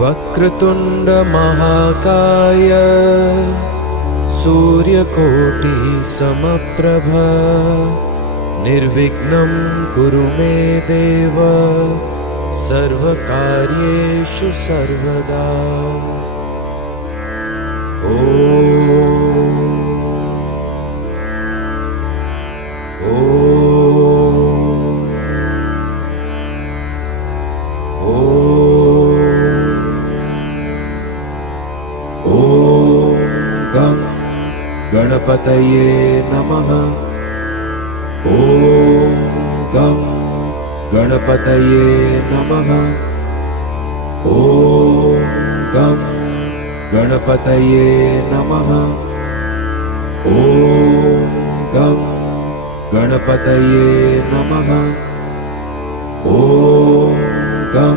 वक्रतुंड महाकाय सूर्यकोटि समप्रभ निर्विघ्नं कुरु मे देव सर्वकार्येषु सर्वदा। गं गणपतये नमः। ॐ गं गणपतये नमः। ॐ गं गणपतये नमः। ॐ गं गणपतये नमः। ॐ